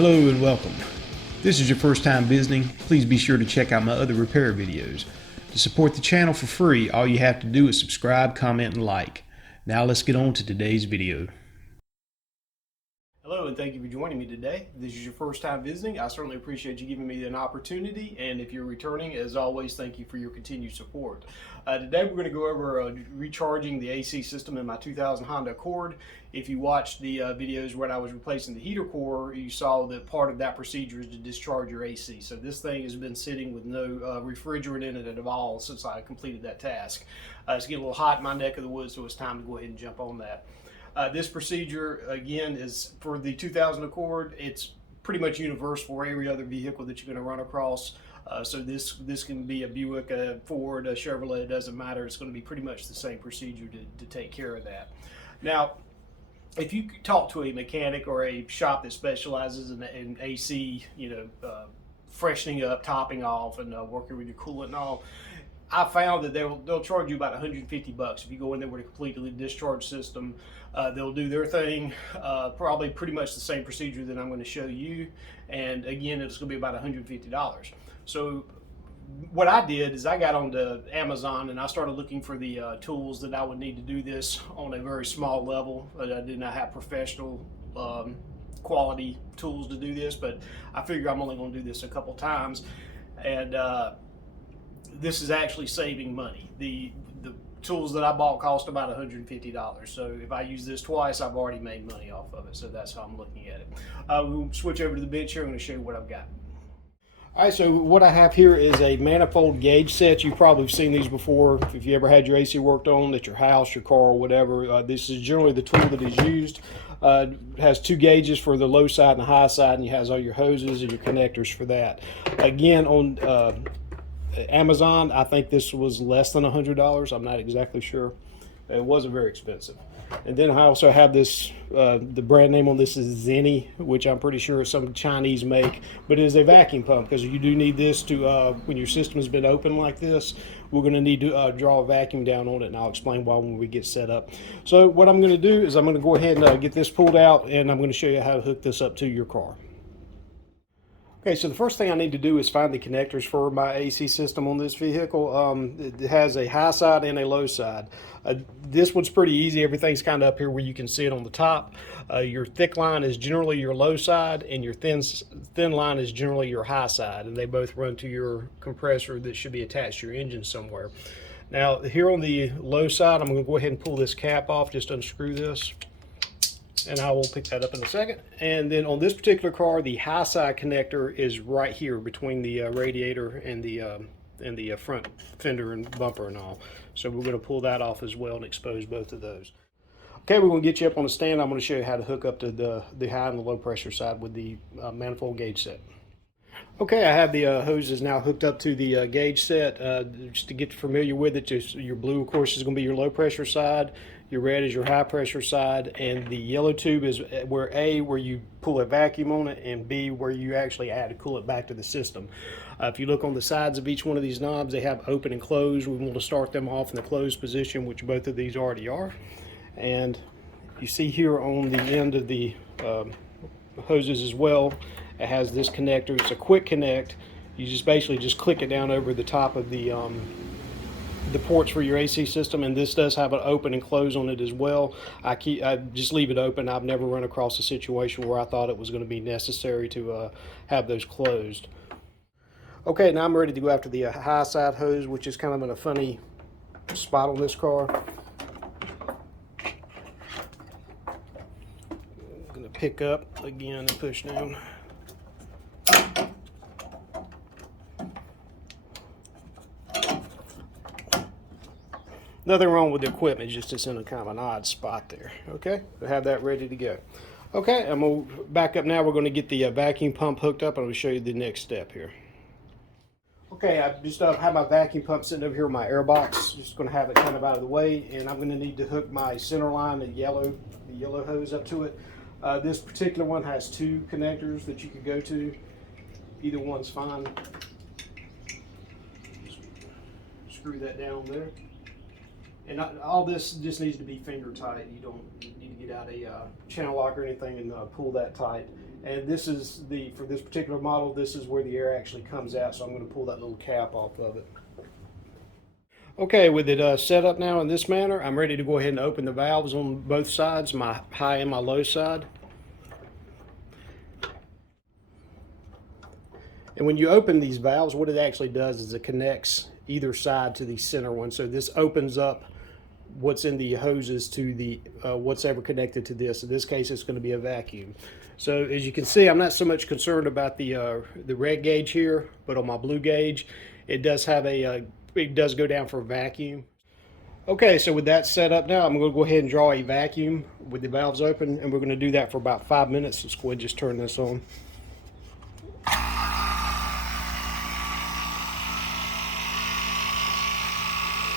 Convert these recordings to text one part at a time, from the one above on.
Hello and welcome. If this is your first time visiting, please be sure to check out my other repair videos. To support the channel for free, all you have to do is subscribe, comment, and like. Now let's get on to today's video. Hello and thank you for joining me today. If this is your first time visiting, I certainly appreciate you giving me an opportunity, and if you're returning, as always, thank you for your continued support. Today we're going to go over recharging the AC system in my 2000 Honda Accord. If you watched the videos where I was replacing the heater core, you saw that part of that procedure is to discharge your AC. So this thing has been sitting with no refrigerant in it at all since I completed that task. It's getting a little hot in my neck of the woods, so it's time to go ahead and jump on that. This procedure, again, is for the 2000 Accord. It's pretty much universal for every other vehicle that you're going to run across. So this can be a Buick, a Ford, a Chevrolet, it doesn't matter. It's going to be pretty much the same procedure to take care of that. Now, if you talk to a mechanic or a shop that specializes in AC, freshening up, topping off, and working with your coolant and all, I found that they'll charge you about $150 if you go in there with a completely discharged system. They'll do their thing, probably pretty much the same procedure that I'm going to show you, and again, it's going to be about $150. So what I did is I got onto Amazon and I started looking for the tools that I would need to do this on a very small level. I did not have professional quality tools to do this, but I figure I'm only going to do this a couple times, and this is actually saving money. The tools that I bought cost about $150. So if I use this twice, I've already made money off of it. So that's how I'm looking at it. We'll switch over to the bench here. I'm going to show you what I've got. All right, so what I have here is a manifold gauge set. You've probably seen these before if you ever had your AC worked on at your house, your car, or whatever. This is generally the tool that is used. It has two gauges for the low side and the high side, and it has all your hoses and your connectors for that. Again, on Amazon, I think this was less than $100. I'm not exactly sure. It wasn't very expensive. And then I also have this, the brand name on this is Zenny, which I'm pretty sure is some Chinese make, but it is a vacuum pump, because you do need this to, when your system has been open like this, we're going to need to draw a vacuum down on it, and I'll explain why when we get set up. So what I'm going to do is I'm going to go ahead and get this pulled out, and I'm going to show you how to hook this up to your car. Okay, so the first thing I need to do is find the connectors for my AC system on this vehicle. It has a high side and a low side. This one's pretty easy. Everything's kind of up here where you can see it on the top. Your thick line is generally your low side, and your thin line is generally your high side, and they both run to your compressor that should be attached to your engine somewhere. Now, here on the low side, I'm going to go ahead and pull this cap off, just unscrew this, and I will pick that up in a second. And then on this particular car, the high side connector is right here between the radiator and the front fender and bumper and all. So we're going to pull that off as well and expose both of those. Okay, we're going to get you up on the stand. I'm going to show you how to hook up to the high and the low pressure side with the manifold gauge set. Okay, I have the hoses now hooked up to the gauge set. Just to get familiar with it, your blue, of course, is going to be your low pressure side. Your red is your high pressure side, and the yellow tube is where you pull a vacuum on it, and B, where you actually add coolant back to the system. If you look on the sides of each one of these knobs, they have open and close. We want to start them off in the closed position, which both of these already are. And you see here on the end of the hoses as well, it has this connector. It's a quick connect. You just basically just click it down over the top of the ports for your AC system, and this does have an open and close on it as well. I just leave it open. I've never run across a situation where I thought it was going to be necessary to have those closed. Okay, now I'm ready to go after the high side hose, which is kind of in a funny spot on this car. I'm going to pick up again and push down. Nothing wrong with the equipment, just it's in a kind of an odd spot there. Okay, we'll have that ready to go. Okay, I'm going to back up now. We're going to get the vacuum pump hooked up, and I'm going to show you the next step here. Okay, I just have my vacuum pump sitting over here in my air box. Just going to have it kind of out of the way, and I'm going to need to hook my center line, the yellow hose up to it. This particular one has two connectors that you could go to. Either one's fine. Just screw that down there. And all this just needs to be finger tight. You don't need to get out a channel lock or anything and pull that tight. And this is for this particular model, this is where the air actually comes out. So I'm going to pull that little cap off of it. Okay, with it set up now in this manner, I'm ready to go ahead and open the valves on both sides, my high and my low side. And when you open these valves, what it actually does is it connects either side to the center one. So this opens up what's in the hoses to the what's ever connected to this. In this case, it's going to be a vacuum. So as you can see, I'm not so much concerned about the red gauge here, but on my blue gauge, it does have it does go down for a vacuum. Okay, so with that set up now, I'm going to go ahead and draw a vacuum with the valves open, and we're going to do that for about 5 minutes. Let's go ahead and just turn this on.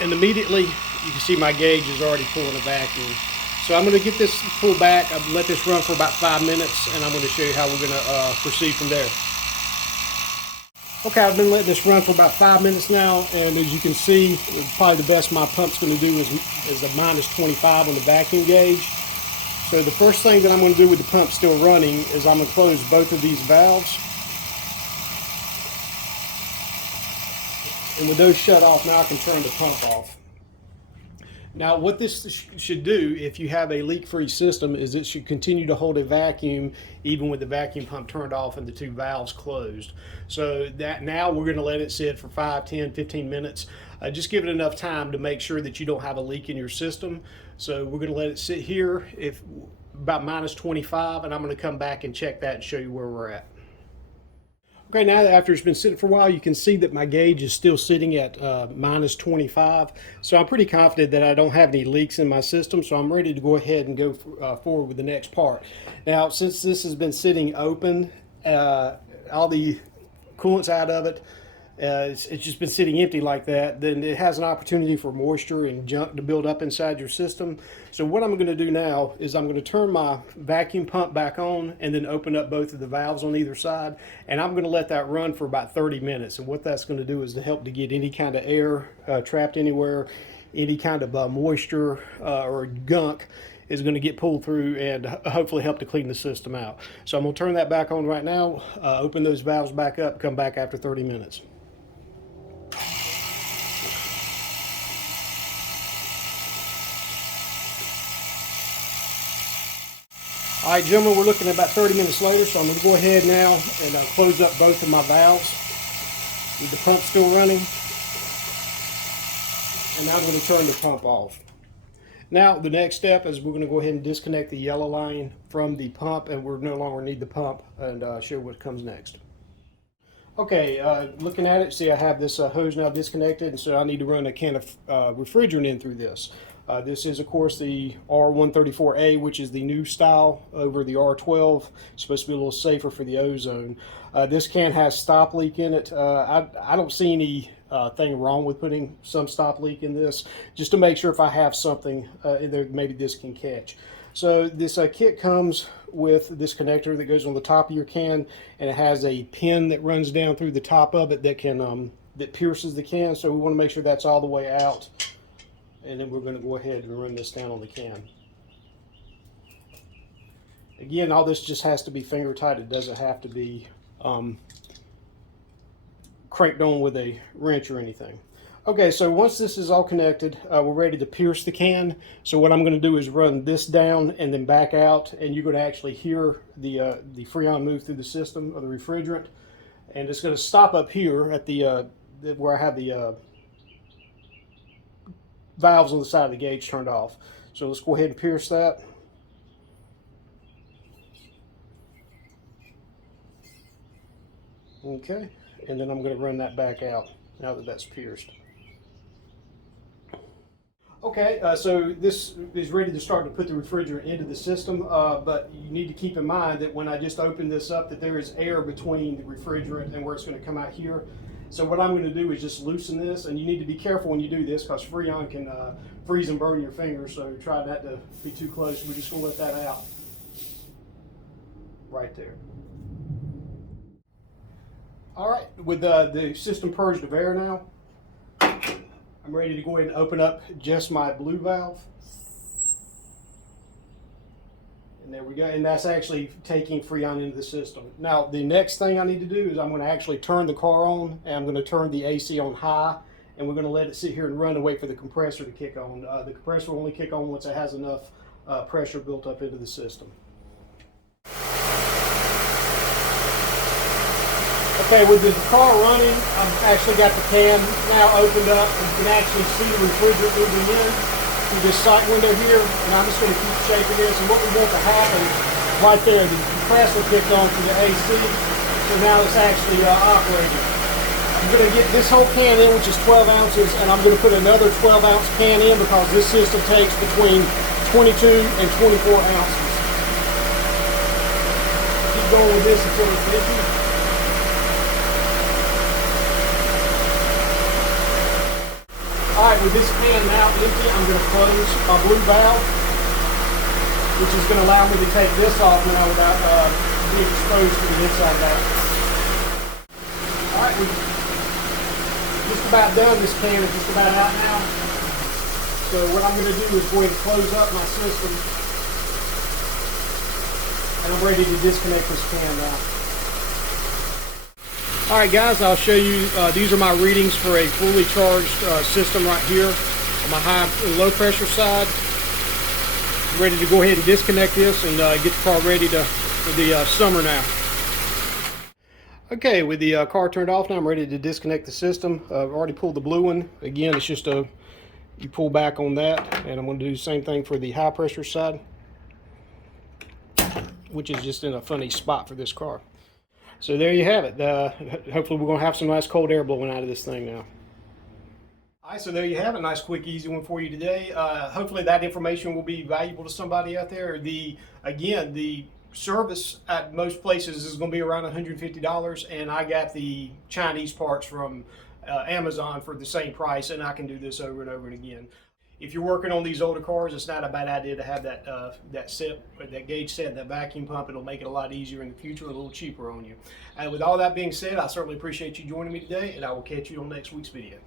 And immediately, you can see my gauge is already pulling a vacuum. So I'm going to get this pulled back, I'll let this run for about 5 minutes, and I'm going to show you how we're going to proceed from there. Okay, I've been letting this run for about 5 minutes now, and as you can see, probably the best my pump's going to do is a minus 25 on the vacuum gauge. So the first thing that I'm going to do with the pump still running is I'm going to close both of these valves. And with those shut off, now I can turn the pump off. Now what this should do, if you have a leak-free system, is it should continue to hold a vacuum even with the vacuum pump turned off and the two valves closed. So that now we're going to let it sit for 5, 10, 15 minutes. Just give it enough time to make sure that you don't have a leak in your system. So we're going to let it sit here about minus 25, and I'm going to come back and check that and show you where we're at. Okay, now that after it's been sitting for a while, you can see that my gauge is still sitting at minus 25. So I'm pretty confident that I don't have any leaks in my system. So I'm ready to go ahead and go forward with the next part. Now, since this has been sitting open, all the coolant's out of it, it's just been sitting empty like that, then it has an opportunity for moisture and junk to build up inside your system. So what I'm going to do now is I'm going to turn my vacuum pump back on and then open up both of the valves on either side, and I'm going to let that run for about 30 minutes. And what that's going to do is to help to get any kind of air trapped anywhere, any kind of moisture or gunk is going to get pulled through and hopefully help to clean the system out. So I'm going to turn that back on right now, open those valves back up, come back after 30 minutes. All right, gentlemen, we're looking at about 30 minutes later, so I'm going to go ahead now and close up both of my valves with the pump still running. And now I'm going to turn the pump off. Now, the next step is we're going to go ahead and disconnect the yellow line from the pump, and we're no longer need the pump, and show what comes next. Okay, looking at it, see I have this hose now disconnected, and so I need to run a can of refrigerant in through this. This is, of course, the R134A, which is the new style over the R12. It's supposed to be a little safer for the ozone. This can has stop leak in it. I don't see any thing wrong with putting some stop leak in this, just to make sure if I have something in there, maybe this can catch. So this kit comes with this connector that goes on the top of your can, and it has a pin that runs down through the top of it that can that pierces the can. So we want to make sure that's all the way out. And then we're going to go ahead and run this down on the can. Again, all this just has to be finger tight. It doesn't have to be cranked on with a wrench or anything. Okay, so once this is all connected, we're ready to pierce the can. So what I'm going to do is run this down and then back out, and you're going to actually hear the Freon move through the system of the refrigerant. And it's going to stop up here at the where I have the valves on the side of the gauge turned off. So let's go ahead and pierce that. Okay, and then I'm going to run that back out now that that's pierced. Okay, so this is ready to start to put the refrigerant into the system, but you need to keep in mind that when I just opened this up, that there is air between the refrigerant and where it's going to come out here. So what I'm going to do is just loosen this, and you need to be careful when you do this because Freon can freeze and burn your fingers, so try not to be too close. We're just going to let that out right there. All right, with the system purged of air now, I'm ready to go ahead and open up just my blue valve. And there we go. And that's actually taking Freon into the system. Now, the next thing I need to do is I'm going to actually turn the car on, and I'm going to turn the AC on high, and we're going to let it sit here and run and wait for the compressor to kick on. The compressor will only kick on once it has enough pressure built up into the system. Okay, with the car running, I've actually got the can now opened up. You can actually see the refrigerant moving in through this sight window here, and I'm just going to keep shaping this. And what we want to happen right there, the compressor kicked on through the AC, so now it's actually operating. I'm going to get this whole can in, which is 12 ounces, and I'm going to put another 12-ounce can in because this system takes between 22 and 24 ounces. Keep going with this until it's empty. Alright, with this can now empty, I'm going to close my blue valve, which is going to allow me to take this off now without being exposed to the inside valve. Alright, we're just about done. This can is just about out now. So what I'm going to do is go ahead and close up my system, and I'm ready to disconnect this can now. Alright guys, I'll show you, these are my readings for a fully charged system right here on my high and low pressure side. I'm ready to go ahead and disconnect this and get the car ready for the summer now. Okay, with the car turned off now, I'm ready to disconnect the system. I've already pulled the blue one. Again, it's just you pull back on that, and I'm going to do the same thing for the high pressure side, which is just in a funny spot for this car. So there you have it. Hopefully we're going to have some nice cold air blowing out of this thing now. Alright, so there you have it. Nice, quick, easy one for you today. Hopefully that information will be valuable to somebody out there. Again, the service at most places is going to be around $150, and I got the Chinese parts from Amazon for the same price, and I can do this over and over and again. If you're working on these older cars, it's not a bad idea to have that gauge set, that vacuum pump. It'll make it a lot easier in the future, a little cheaper on you. And with all that being said, I certainly appreciate you joining me today, and I will catch you on next week's video.